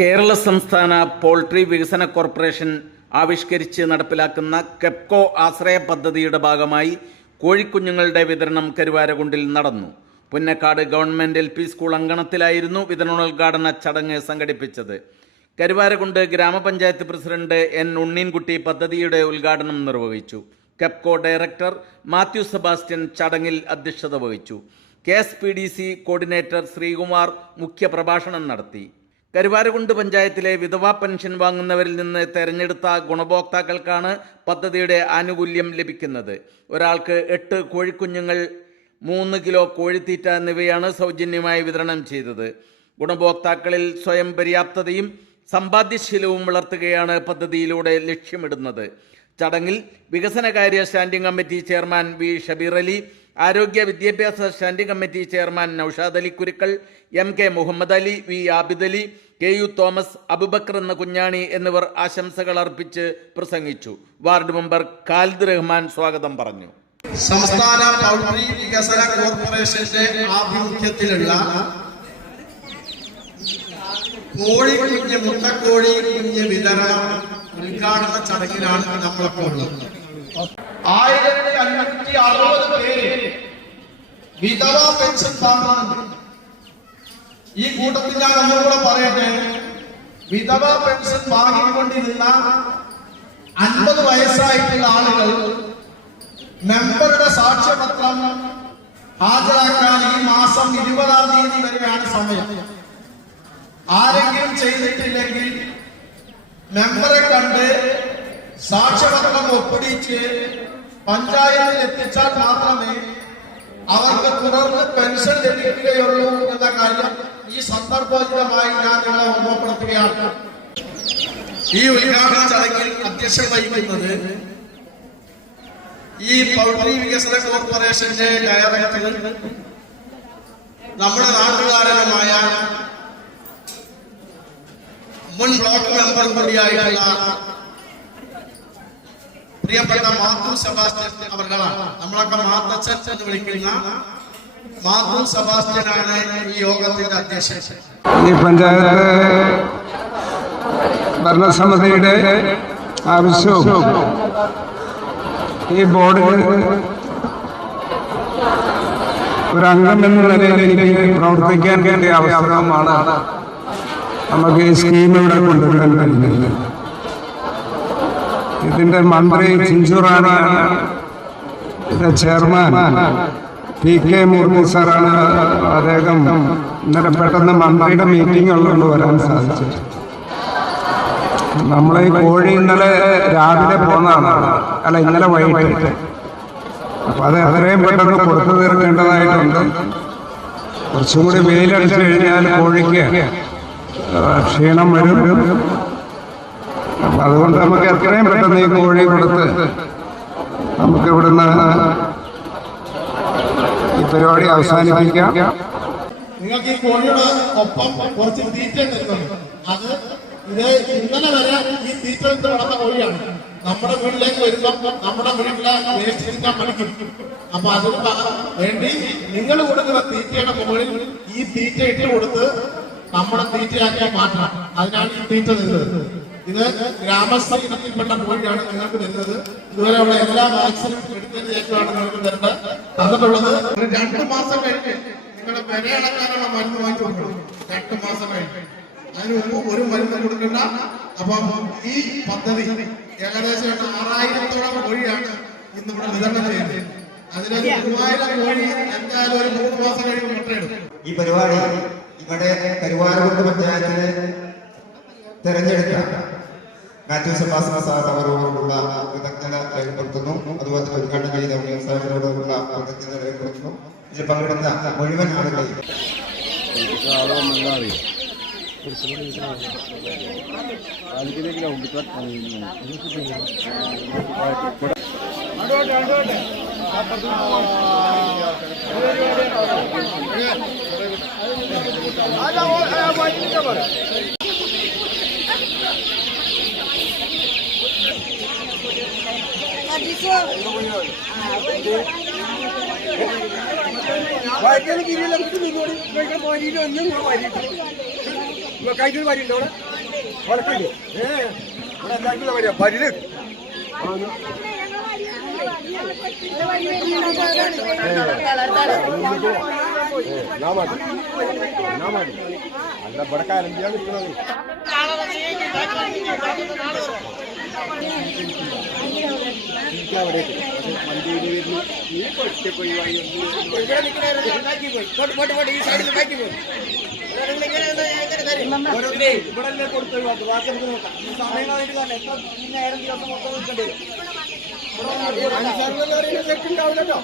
കേരള സംസ്ഥാന പോൾട്രി വികസന കോർപ്പറേഷൻ ആവിഷ്കരിച്ച് നടപ്പിലാക്കുന്ന കെപ്കോ ആശ്രയ പദ്ധതിയുടെ ഭാഗമായി കോഴിക്കുഞ്ഞുങ്ങളുടെ വിതരണം കരുവാരകുണ്ടിൽ നടന്നു. പുന്നക്കാട് ഗവൺമെൻറ് LP സ്കൂൾ അങ്കണത്തിലായിരുന്നു വിതരണോദ്ഘാടന ചടങ്ങ് സംഘടിപ്പിച്ചത്. കരുവാരകുണ്ട് ഗ്രാമപഞ്ചായത്ത് പ്രസിഡന്റ് N. ഉണ്ണീൻകുട്ടി പദ്ധതിയുടെ ഉദ്ഘാടനം നിർവഹിച്ചു. കെപ്കോ ഡയറക്ടർ മാത്യു സെബാസ്റ്റ്യൻ ചടങ്ങിൽ അധ്യക്ഷത വഹിച്ചു. KSPDC കോർഡിനേറ്റർ ശ്രീകുമാർ മുഖ്യപ്രഭാഷണം നടത്തി. കരുവാരകുണ്ട് പഞ്ചായത്തിലെ വിധവാ പെൻഷൻ വാങ്ങുന്നവരിൽ നിന്ന് തെരഞ്ഞെടുത്ത ഗുണഭോക്താക്കൾക്കാണ് പദ്ധതിയുടെ ആനുകൂല്യം ലഭിക്കുന്നത്. ഒരാൾക്ക് 8 കോഴിക്കുഞ്ഞുങ്ങൾ, 3 കിലോ കോഴിത്തീറ്റ എന്നിവയാണ് സൗജന്യമായി വിതരണം ചെയ്തത്. ഗുണഭോക്താക്കളിൽ സ്വയം പര്യാപ്തതയും സമ്പാദ്യശീലവും വളർത്തുകയാണ് പദ്ധതിയിലൂടെ ലക്ഷ്യമിടുന്നത്. ചടങ്ങിൽ വികസനകാര്യ standing committee chairman V. Shabeer Ali, ആരോഗ്യ വിദ്യാഭ്യാസ standing committee chairman Naushad Ali Kurukkal, MK Muhammad Ali, V. Abid Ali, KU Thomas, Abubakar എന്ന കുഞ്ഞാണി എന്നിവർ ആശംസകൾ അർപ്പിച്ച് പ്രസംഗിച്ചു. വാർഡ് മെമ്പർ ഖാലിദ് റഹ്മാൻ സ്വാഗതം പറഞ്ഞു. സംസ്ഥാന പൗൾട്രി വികസന കോർപ്പറേഷന്റെ ആഭിമുഖ്യത്തിലുള്ള കോഴിക്കുഞ്ഞ്, മുട്ടക്കോഴി കുഞ്ഞ് വിതരണം ഉദ്ഘാടന ചടങ്ങിലാണ് നമ്മളിപ്പോൾ ഉള്ളത്. 1560 പേര് വിധവാ പെൻഷൻ വാങ്ങുന്നുണ്ട്. ഈ കൂട്ടത്തിൽ ഞാൻ ഒന്നുകൂടെ പറയട്ടെ, വിധവാ പെൻഷൻ വാങ്ങിക്കൊണ്ടിരുന്ന 50 വയസ്സായിട്ടുള്ള ആളുകൾ മെമ്പറുടെ സാക്ഷ്യപത്രം ഹാജരാക്കാൻ ഈ മാസം 20-ാം തീയതി വരെയാണ് സമയം. ആരെങ്കിലും ചെയ്തിട്ടില്ലെങ്കിൽ മെമ്പറെ കണ്ട് സാക്ഷ്യപത്രം ഒപ്പിടിച്ച് പഞ്ചായത്തിൽ എത്തിച്ചാൽ മാത്രമേ അവർക്ക് തുടർന്ന് പെൻഷൻ ലഭിക്കുകയുള്ളൂ എന്ന കാര്യം ഈ സന്ദർഭോചിതമായി ഞാൻ നിങ്ങളെ ഓർമ്മപ്പെടുത്തുകയാണ്. ഈ ഉദ്ഘാടന ചടങ്ങിൽ അധ്യക്ഷം വഹിക്കുന്നത് ഈ പൗൾട്രി വികസന കോർപ്പറേഷന്റെ ഡയറക്ടർ, നമ്മുടെ നാട്ടുകാരനുമായ മുൻ ബ്ലോക്ക് മെമ്പർ കൂടിയായിട്ടുള്ള പ്രിയപ്പെട്ട മാത്യു സെബാസ്റ്റ്യൻ അവർകളാണ്. നമ്മളൊക്കെ മാത്തച്ഛൻ എന്ന് വിളിക്കുന്ന മാത്യു സെബാസ്റ്റ്യനാണ് ഈ യോഗത്തിന്റെ അധ്യക്ഷൻ. ഈ പഞ്ചായത്ത് ഭരണസമിതിയുടെ ആവശ്യവും ഈ ബോർഡിൽ ഒരു അംഗം എന്ന നിലയിൽ എനിക്ക് പ്രവർത്തിക്കാൻ വേണ്ടിയ അവസരമാണ് നമുക്ക് ഈ സ്കീം ഇവിടെ കൊണ്ടുവരാൻ കഴിയുന്നത്. ഇതിന്റെ മന്ത്രി ചിഞ്ചുറാണിയാണ്, ഇതിന്റെ ചെയർമാൻ PK മുർമു സാറാണ്. അദ്ദേഹം ഇന്നലെ പെട്ടെന്ന് മന്ത്രിയുടെ മീറ്റിംഗ് ഉള്ളതുകൊണ്ട് വരാൻ സാധിച്ചു. നമ്മളെ ഈ കോഴി ഇന്നലെ രാവിലെ പോന്നതാണ്, അല്ല ഇന്നലെ വൈകിട്ട്. അപ്പൊ അത് എത്രയും പെട്ടെന്ന് കൊടുത്തു തീർക്കേണ്ടതായിട്ടുണ്ട്. കുറച്ചും കൂടി വെയിലടിച്ചു കഴിഞ്ഞാൽ കോഴിക്ക് ക്ഷീണം വരും. അപ്പൊ അതുകൊണ്ട് നമുക്ക് എത്രയും പെട്ടെന്ന് ഈ കോഴി കൊടുത്ത് നമുക്ക് ഇവിടുന്ന് ഈ പരിപാടി അവസാനിപ്പിക്കാം. നിങ്ങൾക്ക് ഈ കോഴിയുടെ ഒപ്പം കുറച്ച് തീറ്റ തരുന്നുണ്ട്. അത് ഇന്നലെ വരെ ഈ തീറ്റ വളർന്ന കോഴിയാണ്. നമ്മുടെ വീട്ടിലേക്ക് വരുമ്പോൾ നമ്മുടെ വീട്ടിലെ വേസ്റ്റ് തിന്നാൻ പഠിക്കും. അപ്പൊ അതിന് വേണ്ടി നിങ്ങൾ കൊടുക്കുന്ന തീറ്റയുടെ മുകളിൽ ഈ തീറ്റ ഇട്ട് കൊടുത്ത് നമ്മുടെ തീറ്റയാക്കി മാറ്റണം. അതിനാണ് ഈ തീറ്റ തരുന്നത്. ഇത് ഗ്രാമസ്ഥ ഇനത്തിൽപ്പെട്ട കോഴിയാണ് നിങ്ങൾക്ക് തരുന്നത്. ഇതുവരെയുള്ള എല്ലാ വാക്സിനും എടുത്തതിന് ശേഷമാണ് നിങ്ങൾക്ക് തന്നിട്ടുള്ളത്. 2 മാസം കഴിഞ്ഞ് നിങ്ങളുടെ വിലയടക്കാനുള്ള മരുന്ന് വാങ്ങിച്ചു കൊടുക്കണം. 2 മാസം കഴിഞ്ഞ് അതിന് മുമ്പ് ഒരു മരുന്ന് കൊടുക്കണ്ട. അപ്പം ഈ പദ്ധതി ഏകദേശം 6000-ഓളം കോഴിയാണ് ഇന്നിവിടെ വിതരണം ചെയ്യുന്നത്. അതിന് 3000 കോഴി എന്തായാലും ഒരു 3 മാസം കഴിയുമ്പോൾ മുട്ടയിടും. ഈ പരിപാടി ഇവിടെ കരുവാരകുണ്ട് പഞ്ചായത്തിലെ തെരഞ്ഞെടുത്ത മാത്യു സെബാസ്റ്റ്യൻ സാർ അവരോടുള്ള കൃതജ്ഞത രേഖപ്പെടുത്തുന്നു. അതുപോലെ തന്നെ ഉദ്ഘാടനം ചെയ്ത സാഹിബിനോടുള്ള കൃതജ്ഞത രേഖപ്പെടുത്തുന്നു. ഇതിൽ പങ്കെടുത്ത മുഴുവൻ ആളുകളെയും Why can't you give me a little bit of money? കഴിഞ്ഞ വരി ഉണ്ടോ ഇവിടെ എല്ലാവർക്കും വരിക വരില് ഞാൻ മതി അല്ല ഇവിടെ കാര്യം ചെയ്യാൻ നിൽക്കുന്നത് ഇവിടെ കൊടുത്തു ബാക്കി നമുക്ക് നോക്കാം ഈ സമയങ്ങളായിട്ട് കാരണം എത്ര നേരം ദിവസം മൊത്തം നിൽക്കേണ്ടി വരും ഉണ്ടാവില്ലല്ലോ